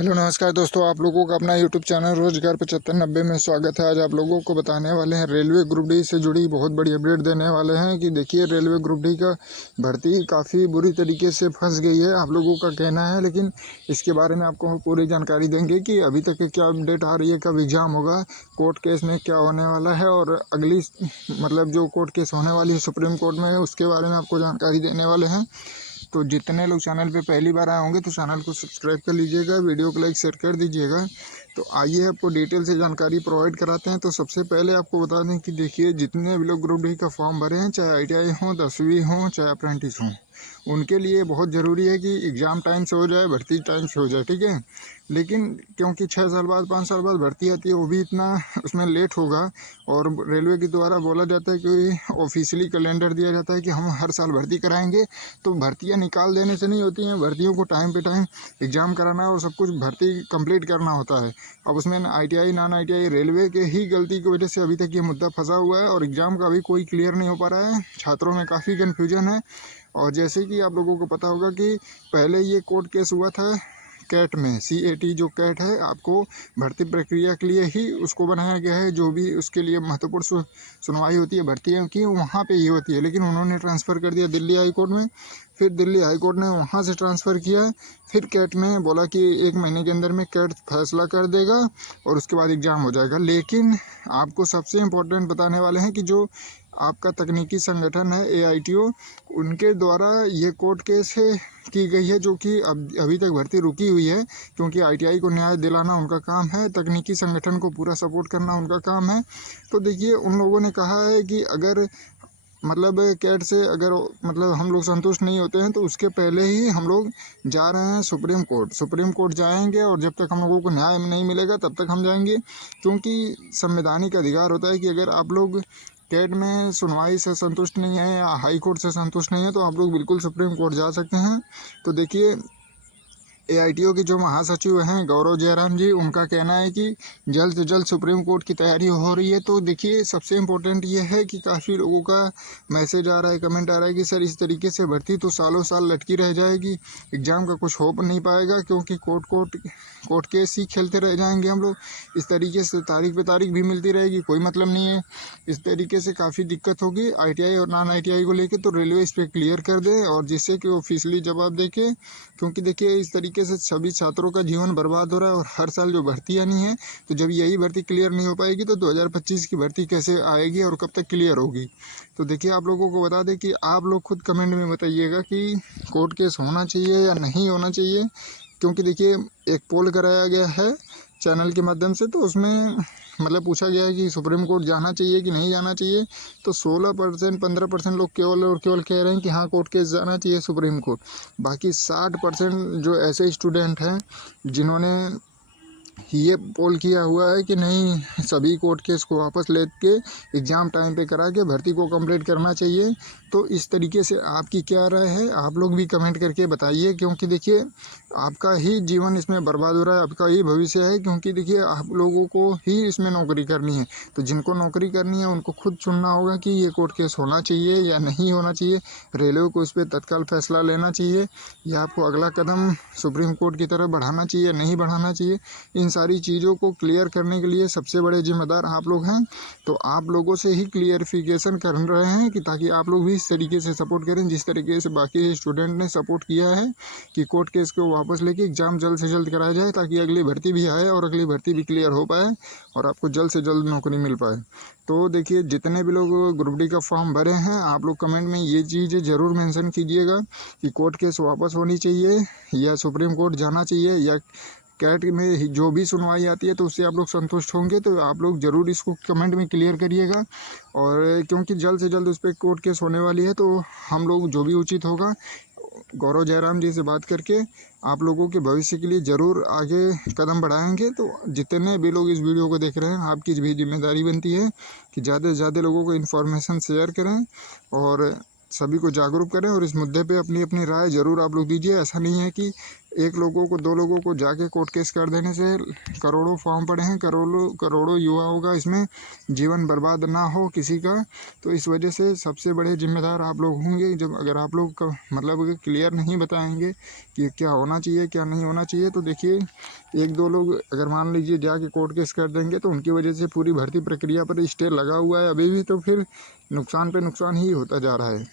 Hello नमस्कार दोस्तों, आप लोगों का अपना यूट्यूब चैनल रोजगार 7590 में स्वागत है। आज आप लोगों को बताने वाले हैं रेलवे ग्रुप डी से जुड़ी बहुत बड़ी अपडेट देने वाले हैं कि देखिए रेलवे ग्रुप डी का भर्ती काफ़ी बुरी तरीके से फंस गई है, आप लोगों का कहना है। लेकिन इसके बारे में आपको पूरी जानकारी देंगे कि अभी तक क्या अपडेट आ रही है, कब एग्ज़ाम होगा, कोर्ट केस में क्या होने वाला है और अगली जो कोर्ट केस होने वाली है सुप्रीम कोर्ट में, उसके बारे में आपको जानकारी देने वाले हैं। तो जितने लोग चैनल पे पहली बार आए होंगे तो चैनल को सब्सक्राइब कर लीजिएगा, वीडियो को लाइक शेयर कर दीजिएगा। तो आइए आपको डिटेल से जानकारी प्रोवाइड कराते हैं। तो सबसे पहले आपको बता दें कि देखिए जितने भी लोग ग्रुप डी का फॉर्म भरे हैं, चाहे ITI हो, 10वीं हो, चाहे अप्रेंटिस हो, उनके लिए बहुत ज़रूरी है कि एग्ज़ाम टाइम से हो जाए, भर्ती टाइम से हो जाए, ठीक है। लेकिन क्योंकि 6 साल बाद 5 साल बाद भर्ती आती है, वो भी इतना उसमें लेट होगा। और रेलवे के द्वारा बोला जाता है कि ऑफिशियली कैलेंडर दिया जाता है कि हम हर साल भर्ती कराएंगे। तो भर्तियां निकाल देने से नहीं होती हैं, भर्तियों को टाइम पे टाइम एग्ज़ाम कराना और सब कुछ भर्ती कंप्लीट करना होता है। अब उसमें ITI नॉन ITI रेलवे के ही गलती की वजह से अभी तक ये मुद्दा फंसा हुआ है और एग्ज़ाम का भी कोई क्लियर नहीं हो पा रहा है। छात्रों में काफ़ी कन्फ्यूजन है। और जैसे कि आप लोगों को पता होगा कि पहले ये कोर्ट केस हुआ था कैट में, CAT जो कैट है, आपको भर्ती प्रक्रिया के लिए ही उसको बनाया गया है। जो भी उसके लिए महत्वपूर्ण सुनवाई होती है भर्तियों की, वहाँ पे ही होती है। लेकिन उन्होंने ट्रांसफ़र कर दिया दिल्ली हाई कोर्ट में, फिर दिल्ली हाई कोर्ट ने वहाँ से ट्रांसफ़र किया। फिर कैट में बोला कि 1 महीने के अंदर में कैट फैसला कर देगा और उसके बाद एग्ज़ाम हो जाएगा। लेकिन आपको सबसे इम्पोर्टेंट बताने वाले हैं कि जो आपका तकनीकी संगठन है AITO, उनके द्वारा ये कोर्ट केस की गई है, जो कि अभी तक भर्ती रुकी हुई है। क्योंकि ITI को न्याय दिलाना उनका काम है, तकनीकी संगठन को पूरा सपोर्ट करना उनका काम है। तो देखिए उन लोगों ने कहा है कि अगर कैट से अगर हम लोग संतुष्ट नहीं होते हैं तो उसके पहले ही हम लोग जा रहे हैं सुप्रीम कोर्ट जाएंगे। और जब तक हम लोगों को न्याय नहीं मिलेगा तब तक हम जाएंगे। क्योंकि संवैधानिक अधिकार होता है कि अगर आप लोग कैट में सुनवाई से संतुष्ट नहीं है या हाई कोर्ट से संतुष्ट नहीं है तो आप लोग बिल्कुल सुप्रीम कोर्ट जा सकते हैं। तो देखिए AITO के जो महासचिव हैं गौरव जयराम जी, उनका कहना है कि जल्द से जल्द सुप्रीम कोर्ट की तैयारी हो रही है। तो देखिए सबसे इम्पोर्टेंट ये है कि काफ़ी लोगों का मैसेज आ रहा है, कमेंट आ रहा है कि सर इस तरीके से भर्ती तो सालों साल लटकी रह जाएगी, एग्ज़ाम का कुछ होप नहीं पाएगा, क्योंकि कोर्ट केस ही खेलते रह जाएंगे हम लोग। इस तरीके से तारीख पे तारीख भी मिलती रहेगी, कोई मतलब नहीं है। इस तरीके से काफ़ी दिक्कत होगी ITI और नॉन ITI को लेकर। तो रेलवे इस पर क्लियर कर दे और जिससे कि ऑफिशियली जवाब देके, क्योंकि देखिए इस तरीके से सभी छात्रों का जीवन बर्बाद हो रहा है। और हर साल जो भर्ती आनी है, तो जब यही भर्ती क्लियर नहीं हो पाएगी तो 2025 की भर्ती कैसे आएगी और कब तक क्लियर होगी। तो देखिए आप लोगों को बता दें कि आप लोग खुद कमेंट में बताइएगा कि कोर्ट केस होना चाहिए या नहीं होना चाहिए। क्योंकि देखिए एक पोल कराया गया है चैनल के माध्यम से, तो उसमें पूछा गया है कि सुप्रीम कोर्ट जाना चाहिए कि नहीं जाना चाहिए। तो 16% 15% लोग केवल और केवल कह रहे हैं कि हाँ कोर्ट केस जाना चाहिए सुप्रीम कोर्ट। बाकी 60% जो ऐसे स्टूडेंट हैं जिन्होंने ये पोल किया हुआ है कि नहीं, सभी कोर्ट केस को वापस लेके एग्ज़ाम टाइम पे करा के भर्ती को कंप्लीट करना चाहिए। तो इस तरीके से आपकी क्या राय है, आप लोग भी कमेंट करके बताइए। क्योंकि देखिए आपका ही जीवन इसमें बर्बाद हो रहा है, आपका ही भविष्य है। क्योंकि देखिए आप लोगों को ही इसमें नौकरी करनी है, तो जिनको नौकरी करनी है उनको खुद चुनना होगा कि ये कोर्ट केस होना चाहिए या नहीं होना चाहिए। रेलवे को इस पर तत्काल फैसला लेना चाहिए या आपको अगला कदम सुप्रीम कोर्ट की तरफ बढ़ाना चाहिए, नहीं बढ़ाना चाहिए। इन सारी चीज़ों को क्लियर करने के लिए सबसे बड़े जिम्मेदार आप लोग हैं। तो आप लोगों से ही क्लियरिफिकेशन कर रहे हैं कि ताकि आप लोग भी इस तरीके से सपोर्ट करें जिस तरीके से बाकी स्टूडेंट ने सपोर्ट किया है कि कोर्ट केस को वापस लेके एग्ज़ाम जल्द से जल्द कराया जाए, ताकि अगली भर्ती भी आए और अगली भर्ती भी क्लियर हो पाए और आपको जल्द से जल्द नौकरी मिल पाए। तो देखिए जितने भी लोग ग्रुप डी का फॉर्म भरे हैं, आप लोग कमेंट में ये चीज़ें ज़रूर मेंशन कीजिएगा कि कोर्ट केस वापस होनी चाहिए या सुप्रीम कोर्ट जाना चाहिए, या कैट में जो भी सुनवाई आती है तो उससे आप लोग संतुष्ट होंगे। तो आप लोग ज़रूर इसको कमेंट में क्लियर करिएगा। और क्योंकि जल्द से जल्द उस पर कोर्ट केस होने वाली है, तो हम लोग जो भी उचित होगा गौरव जयराम जी से बात करके आप लोगों के भविष्य के लिए ज़रूर आगे कदम बढ़ाएंगे। तो जितने भी लोग इस वीडियो को देख रहे हैं, आपकी भी जिम्मेदारी बनती है कि ज़्यादा से ज़्यादा लोगों को इन्फॉर्मेशन शेयर करें और सभी को जागरूक करें और इस मुद्दे पे अपनी अपनी राय ज़रूर आप लोग दीजिए। ऐसा नहीं है कि एक लोगों को, दो लोगों को जाके कोर्ट केस कर देने से करोड़ों फॉर्म पड़े हैं, करोड़ों करोड़ों युवाओं का इसमें जीवन बर्बाद ना हो किसी का। तो इस वजह से सबसे बड़े जिम्मेदार आप लोग होंगे। जब अगर आप लोग मतलब क्लियर नहीं बताएंगे कि क्या होना चाहिए क्या नहीं होना चाहिए, तो देखिए एक दो लोग अगर मान लीजिए जाके कोर्ट केस कर देंगे तो उनकी वजह से पूरी भर्ती प्रक्रिया पर स्टे लगा हुआ है अभी भी, तो फिर नुकसान पे नुकसान ही होता जा रहा है।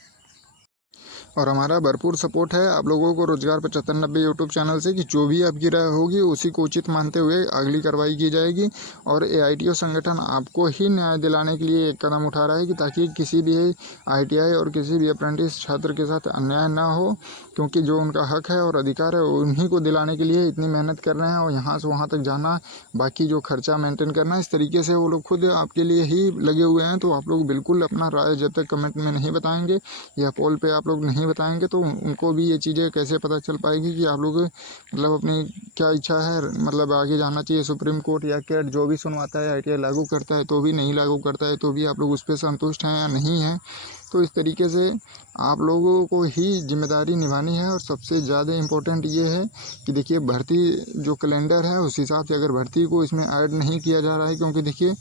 और हमारा भरपूर सपोर्ट है आप लोगों को रोजगार 7590 यूट्यूब चैनल से कि जो भी आपकी राय होगी उसी को उचित मानते हुए अगली कार्रवाई की जाएगी। और AITO संगठन आपको ही न्याय दिलाने के लिए एक कदम उठा रहा है कि ताकि किसी भी ITI और किसी भी अप्रेंटिस छात्र के साथ अन्याय ना हो, क्योंकि जो उनका हक है और अधिकार है उन्हीं को दिलाने के लिए इतनी मेहनत कर रहे हैं। और यहाँ से वहाँ तक जाना, बाकी जो खर्चा मेंटेन करना, इस तरीके से वो लोग खुद आपके लिए ही लगे हुए हैं। तो आप लोग बिल्कुल अपना राय जब तक कमेंट में नहीं बताएंगे या पोल पे आप लोग नहीं बताएंगे तो उनको भी ये चीज़ें कैसे पता चल पाएगी कि आप लोग मतलब अपनी क्या इच्छा है, मतलब आगे जाना चाहिए सुप्रीम कोर्ट या कैट जो भी सुनवाता है ITI लागू करता है तो भी, नहीं लागू करता है तो भी आप लोग उस पर संतुष्ट हैं या नहीं हैं। तो इस तरीके से आप लोगों को ही जिम्मेदारी निभानी है। और सबसे ज़्यादा इम्पोर्टेंट ये है कि देखिए भर्ती जो कैलेंडर है उस हिसाब से अगर भर्ती को इसमें ऐड नहीं किया जा रहा है, क्योंकि देखिए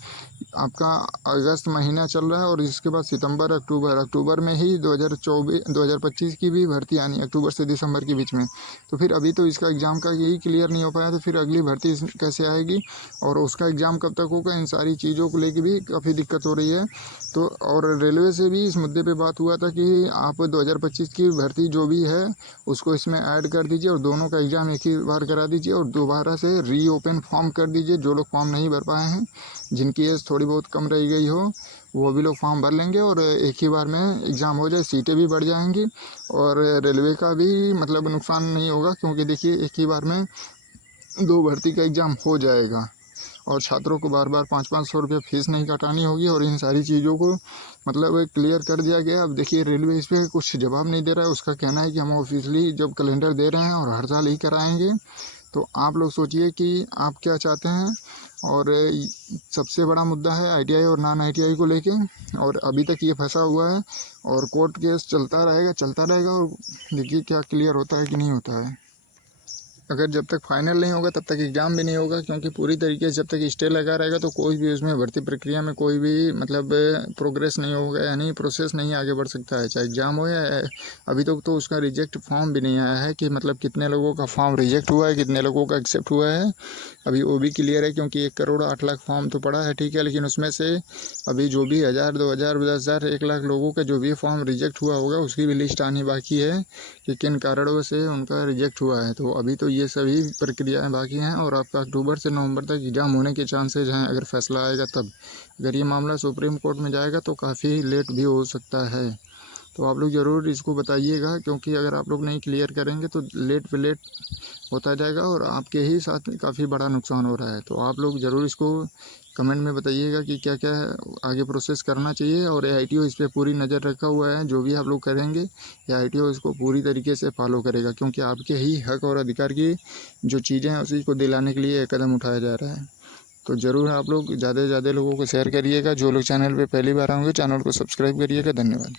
आपका अगस्त महीना चल रहा है और इसके बाद सितंबर अक्टूबर में ही 2025 की भी भर्ती आनी, अक्टूबर से दिसंबर के बीच में। तो फिर अभी तो इसका एग्ज़ाम का यही क्लियर नहीं हो पाया, तो फिर अगली भर्ती कैसे आएगी और उसका एग्ज़ाम कब तक होगा, इन सारी चीज़ों को लेकर भी काफ़ी दिक्कत हो रही है। तो और रेलवे से भी इस मुद्दे पे बात हुआ था कि आप 2025 की भर्ती जो भी है उसको इसमें ऐड कर दीजिए और दोनों का एग्ज़ाम एक ही बार करा दीजिए और दोबारा से रीओपन फॉर्म कर दीजिए। जो लोग फॉर्म नहीं भर पाए हैं, जिनकी एज थोड़ी बहुत कम रह गई हो, वो भी लोग फॉर्म भर लेंगे और एक ही बार में एग्ज़ाम हो जाए, सीटें भी बढ़ जाएंगी और रेलवे का भी मतलब नुकसान नहीं होगा, क्योंकि देखिए एक ही बार में 2 भर्ती का एग्ज़ाम हो जाएगा और छात्रों को बार बार 500-500 रुपये फ़ीस नहीं कटानी होगी। और इन सारी चीज़ों को मतलब क्लियर कर दिया गया। अब देखिए रेलवे इस पर कुछ जवाब नहीं दे रहा है। उसका कहना है कि हम ऑफिशियली जब कैलेंडर दे रहे हैं और हर साल ही कराएंगे। तो आप लोग सोचिए कि आप क्या चाहते हैं। और सबसे बड़ा मुद्दा है ITI और नॉन ITI को लेके, और अभी तक ये फंसा हुआ है और कोर्ट केस चलता रहेगा और देखिए क्या क्लियर होता है कि नहीं होता है। अगर जब तक फाइनल नहीं होगा तब तक एग्ज़ाम भी नहीं होगा, क्योंकि पूरी तरीके से जब तक स्टे लगा रहेगा तो कोई भी उसमें भर्ती प्रक्रिया में कोई भी मतलब प्रोग्रेस नहीं होगा, यानी प्रोसेस नहीं आगे बढ़ सकता है, चाहे एग्ज़ाम हो या अभी तक तो उसका रिजेक्ट फॉर्म भी नहीं आया है कि मतलब कितने लोगों का फॉर्म रिजेक्ट हुआ है, कितने लोगों का एक्सेप्ट हुआ है। अभी वो भी क्लियर है, क्योंकि 1,08,00,000 फॉर्म तो पड़ा है, ठीक है, लेकिन उसमें से अभी जो भी 1000, 2000, 10,000, 1,00,000 लोगों का जो भी फॉर्म रिजेक्ट हुआ होगा उसकी भी लिस्ट आनी बाकी है कि किन कारणों से उनका रिजेक्ट हुआ है। तो अभी तो ये सभी प्रक्रियाएं बाकी हैं और आपका अक्टूबर से नवंबर तक एग्ज़ाम होने के चांसेज हैं, अगर फैसला आएगा तब। अगर ये मामला सुप्रीम कोर्ट में जाएगा तो काफ़ी लेट भी हो सकता है। तो आप लोग ज़रूर इसको बताइएगा, क्योंकि अगर आप लोग नहीं क्लियर करेंगे तो लेट पे लेट होता जाएगा और आपके ही साथ काफ़ी बड़ा नुकसान हो रहा है। तो आप लोग ज़रूर इसको कमेंट में बताइएगा कि क्या क्या आगे प्रोसेस करना चाहिए। और AITO इस पर पूरी नज़र रखा हुआ है, जो भी आप लोग करेंगे AITO इसको पूरी तरीके से फॉलो करेगा, क्योंकि आपके ही हक और अधिकार की जो चीज़ें हैं उसी को दिलाने के लिए एक कदम उठाया जा रहा है। तो ज़रूर आप लोग ज़्यादा से ज़्यादा लोगों को शेयर करिएगा। जो लोग चैनल पर पहली बार आएंगे चैनल को सब्सक्राइब करिएगा। धन्यवाद।